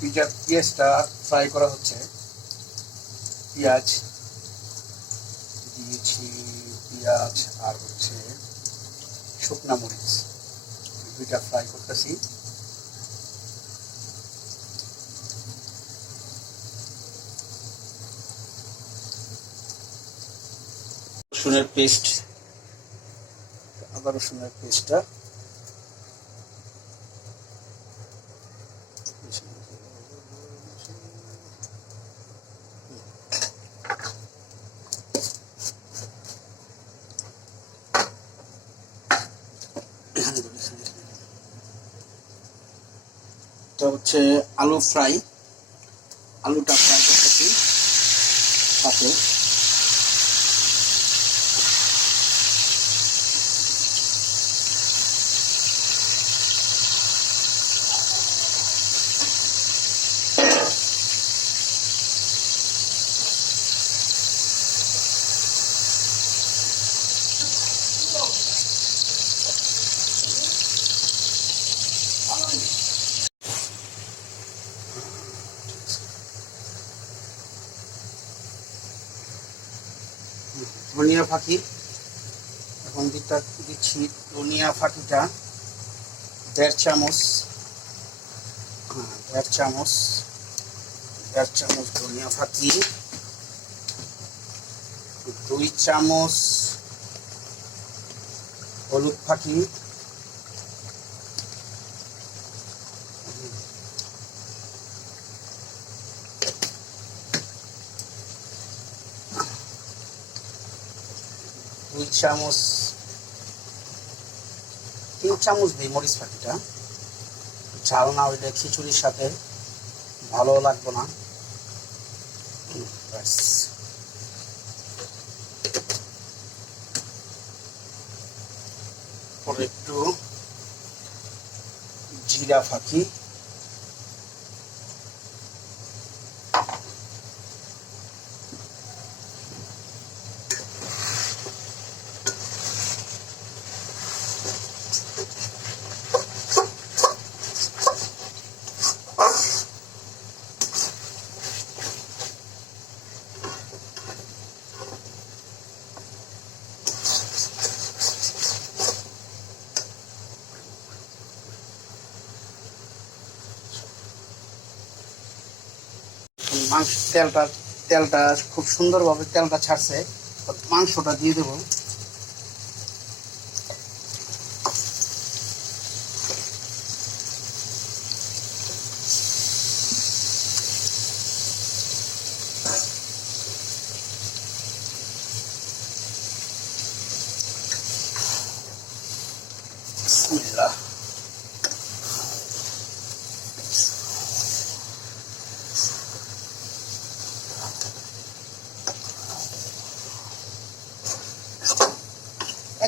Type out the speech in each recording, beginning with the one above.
পিজার পেঁয়াজটা ফ্রাই করা হচ্ছে। পেঁয়াজ দিয়েছি, পেঁয়াজ আর হচ্ছে শুকনা মরিচ। দুইটা ফ্রাই করতেছি। রসুনের পেস্ট। আদা রসুনের পেস্টটা এটা হচ্ছে আলু ফ্রাই আলুটা ফ্রাই করতেছি। সাথে ধনিয়া ফাঁকি। এখন দিটা দিচ্ছি ধনিয়া ফাঁকিটা। দেড় চামচ। হ্যাঁ দেড় চামচ। দেড় চামচ ধনিয়া ফাঁকি। দুই চামচ হলুদ ফাঁকি। চামচ তিন চামচ দিই পাখিটা? ঝাল না হইলে খিচুড়ির সাথে। ভালো লাগবে না। ব্যাস। একটু জিরা ফাঁকি মাংস তেলটা তেলটা খুব সুন্দরভাবে তেলটা ছাড়ছে মাংসটা দিয়ে দেবো।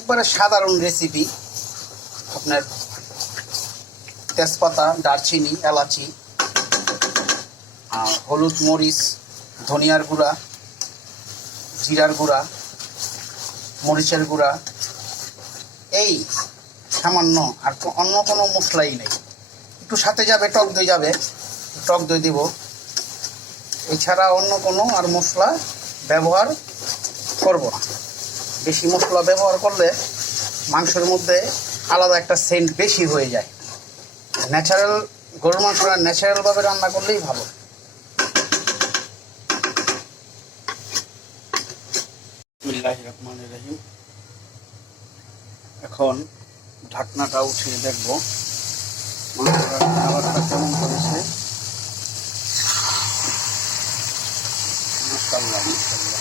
একবারে সাধারণ রেসিপি আপনার তেজপাতা, দারচিনি, এলাচি হলুদ মরিচ, ধনিয়ার গুঁড়া, জিরার গুঁড়া, মরিচের গুঁড়া, এই সামান্য আর অন্য কোনো মশলাই নেই। একটু সাথে যাবে, টক দই যাবে, টক দই দিব। এছাড়া অন্য কোনো আর মশলা ব্যবহার করব না। বেশি মশলা ব্যবহার করলে মাংসের মধ্যে আলাদা একটা সেন্ট বেশি হয়ে যায়। ন্যাচারাল, গরুর মাংসটা ন্যাচারালভাবে রান্না করলেই ভালো। এখন ঢাকনাটা উঠিয়ে দেখব মাংসটা খাবারটা কেমন করেছে মাশাআল্লাহ মাশাআল্লাহ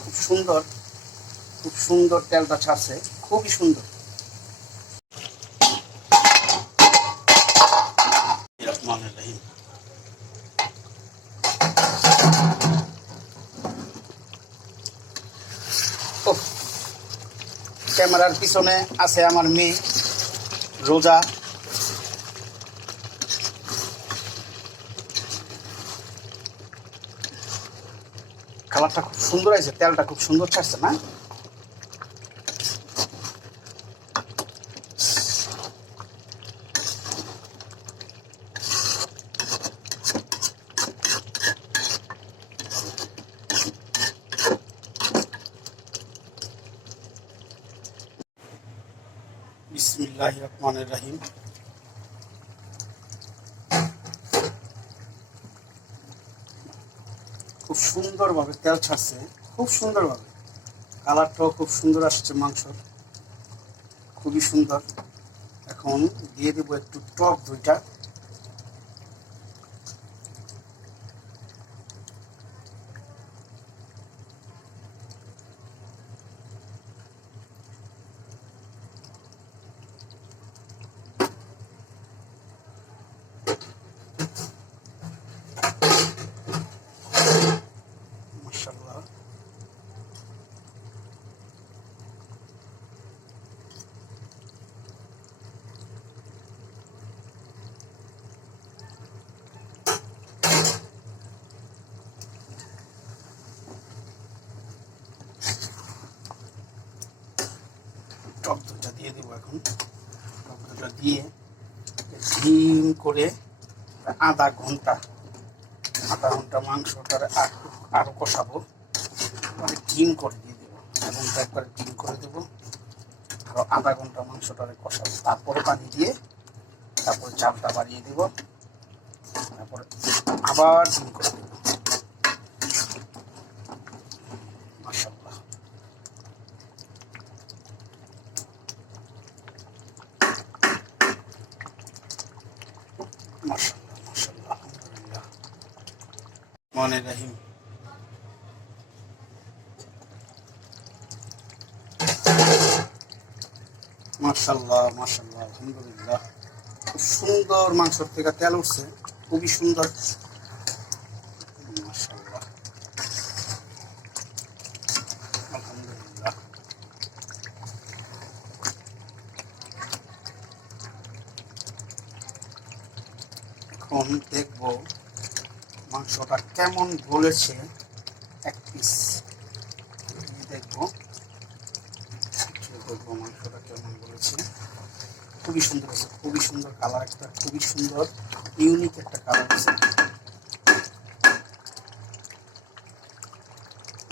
খুব সুন্দর খুব সুন্দর তেলটা ছাড়ছে খুবই সুন্দর। ক্যামেরার পিছনে আছে আমার মেয়ে রোজা। কালারটা খুব সুন্দর আছে তেলটা খুব সুন্দর ছাড়ছে না? বিসমিল্লাহ রাহিম। খুব সুন্দরভাবে তেল ছাড়ছে, খুব সুন্দরভাবে। কালারটাও খুব সুন্দর আসছে মাংসর। খুবই সুন্দর। এখন দিয়ে দেবো একটু টক দইটা মাসাল্লাহ টক দইটা দিয়ে দেবো এখন টক দইটা দিয়ে ডিম করে আধা ঘণ্টা আধা ঘণ্টা মাংসটার আরও কষাবো। মানে ডিম করে দিয়ে দেবো। ঘণ্টা একবারে ডিম করে দেবো। আরও আধা ঘণ্টা মাংসটারে কষাবো। তারপরে পানি দিয়ে তারপরে চালটা বাড়িয়ে দেবো। তারপরে আবার ডিম করে দেবো মাসাল্লাহ মাসাল্লাহ মাসাল্লাহ আলহামদুলিল্লাহ মনে রাহিম মাশাল্লাহ মাশাল্লাহ আলহামদুলিল্লাহ। খুব সুন্দর মাংসর থেকে তেল উঠছে, খুবই সুন্দর। এখন দেখব মাংসটা কেমন বলেছে এক পিস দেখব। দেখব মাংসটা কেমন খুবই সুন্দর আছে খুবই সুন্দর কালার একটা, খুবই সুন্দর ইউনিক একটা কালার আছে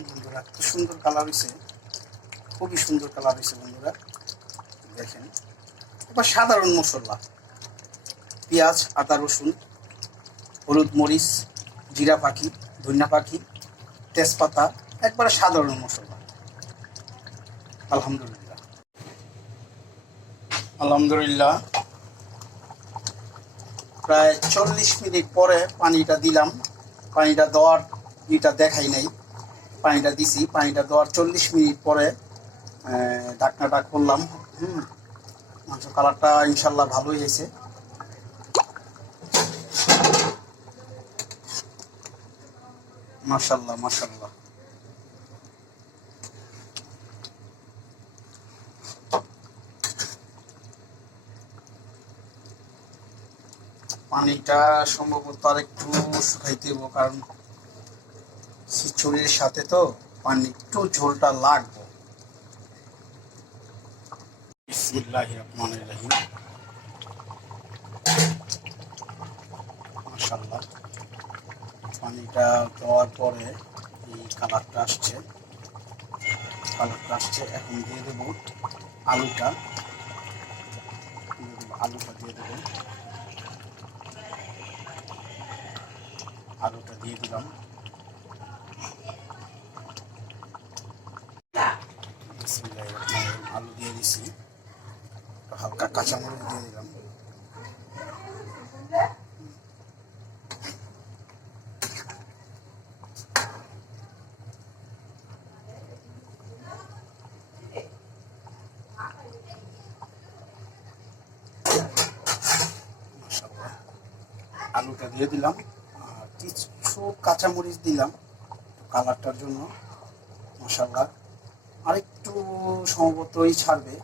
বন্ধুরা সুন্দর কালার হয়েছে খুবই সুন্দর কালার হয়েছে বন্ধুরা। দেখেন, এবার সাধারণ মশলা। পেঁয়াজ, আদা, রসুন, হলুদ, মরিচ, জিরা পাখি, ধনিয়া পাখি, তেজপাতা, একবারে সাধারণ মশলা। আলহামদুলিল্লাহ। আলহামদুলিল্লাহ। প্রায় চল্লিশ মিনিট পরে পানিটা দিলাম। পানিটা দেওয়ার ইটা দেখাই নাই। পানিটা দিছি। পানিটা দেওয়ার চল্লিশ মিনিট পরে ঢাকনাটা খুললাম। হুম মাংস কালারটা ইনশাল্লাহ ভালোই হয়েছে। মাশাল্লাহ মাশাল্লাহ। পানিটা সম্ভবত আর একটু শুকাইতে হব কারণ খিচুড়ির সাথে তো পানি, একটু ঝোলটা লাগবে। মাশাল্লাহ পানিটা দেওয়ার পরে এই কালারটা আসছে। কালারটা আসছে, এখন দিয়ে দেবো আলুটা। আলুটা দিয়ে দেবো। আলুটা দিয়ে দিলাম। আলু দিয়ে দিছি। হালকা কাঁচামরিচ দিয়ে দিলাম। আলুটা দিয়ে দিলাম। কিছু কাঁচামরিচ দিলাম কালারটার জন্য মশাল্লা আরেকটু সম্ভবতই ছাড়বে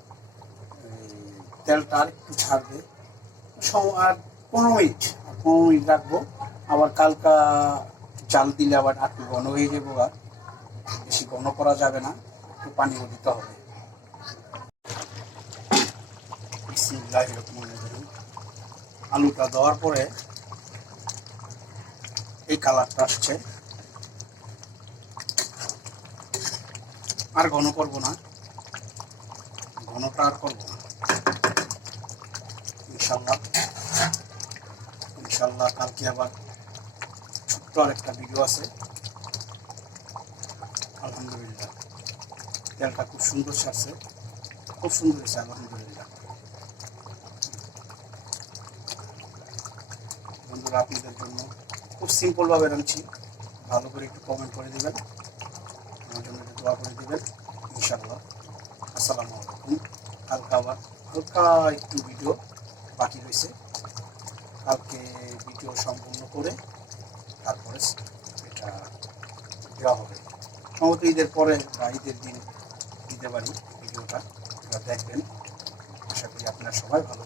তেলটা আরেকটু ছাড়বে। আর পনেরো মিনিট পনেরো মিনিট রাখব। আবার কালকা চাল দিলে আবার একটু ঘন হয়ে যাব আর বেশি ঘন করা যাবে না, একটু পানিও দিতে হবে। আলুটা দেওয়ার পরে এই কালারটা আসছে। আর ঘন করব না। ঘনটা আর করব না। ইনশাল্লাহ। ইনশাল্লাহ কালকে আবার ছোট্ট আর একটা ভিডিও আছে। আলহামদুলিল্লাহ। তেলটা খুব সুন্দর ছাড়ছে। খুব সুন্দর হয়েছে, আলহামদুলিল্লাহ। বন্ধুরা, আপনাদের জন্য খুব সিম্পলভাবে রাঁধছি ভালো করে একটু কমেন্ট করে দেবেন। আমার জন্য একটু দোয়া করে দেবেন, ইনশাআল্লাহ। আসসালামু আলাইকুম। কালকে আবার হালকা একটু ভিডিও বাকি রয়েছে। কালকে ভিডিও সম্পূর্ণ করে তারপরে এটা দেওয়া হবে। সম্ভবত ঈদের পরে বা ঈদের দিন দিতে পারি ভিডিওটা। দেখবেন। আশা করি আপনারা সবাই ভালো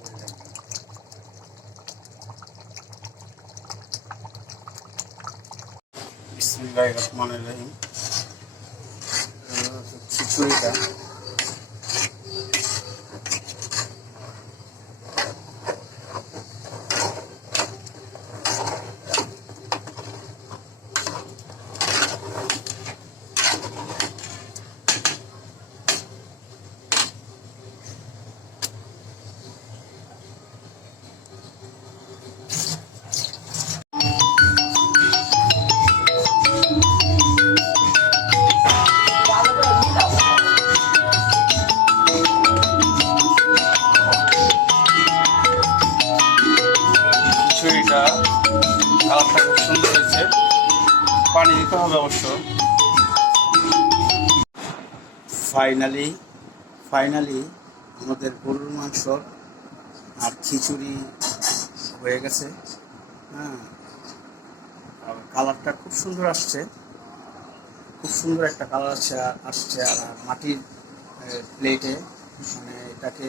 বিসমিল্লাহির রহমানির রহিম খিচুড়িটা দিতে হবে অবশ্য। ফাইনালি ফাইনালি আমাদের গরুর মাংস আর খিচুড়ি হয়ে গেছে। হ্যাঁ। আর কালারটা খুব সুন্দর আসছে। খুব সুন্দর একটা কালার আসছে আর আসছে আর মাটির প্লেটে মানে এটাকে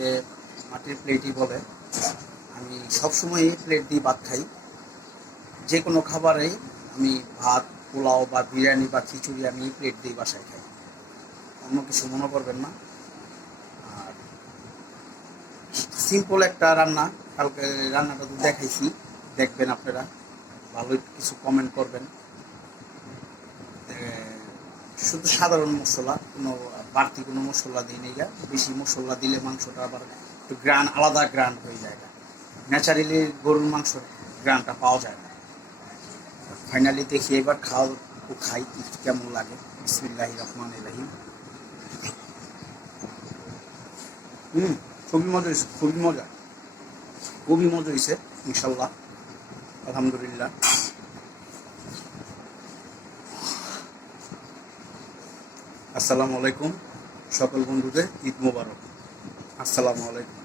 মাটির প্লেটই বলে। আমি সবসময় এই প্লেট দিয়ে ভাত খাই। যে কোনো খাবারেই আমি ভাত পোলাও বা বিরিয়ানি বা খিচুড়ি আমি প্লেট দিয়ে বাসায় খাই। অন্য কিছু মনে করবেন না। আর সিম্পল একটা রান্না। কালকে রান্নাটা তো দেখাইছি। দেখবেন আপনারা। ভালো কিছু কমেন্ট করবেন। শুধু সাধারণ মশলা, কোনো বাড়তি কোনো মশলা দিই নেই। বেশি মশলা দিলে মাংসটা আবার একটু গ্রান, আলাদা গ্রান হয়ে যায় ন্যাচারালি গরুর মাংসর গ্রানটা পাওয়া যায় না। ফাইনালি দেখি এবার খাও ও খাই কি কেমন লাগে বিসমিল্লাহ রহমান রাহিম হুম খুবই মজা হয়েছে খুবই মজা খুবই মজা হয়েছে ইনশাল্লাহ আলহামদুলিল্লাহ আসসালামু আলাইকুম সকল বন্ধুদের ঈদ মোবারক আসসালামু আলাইকুম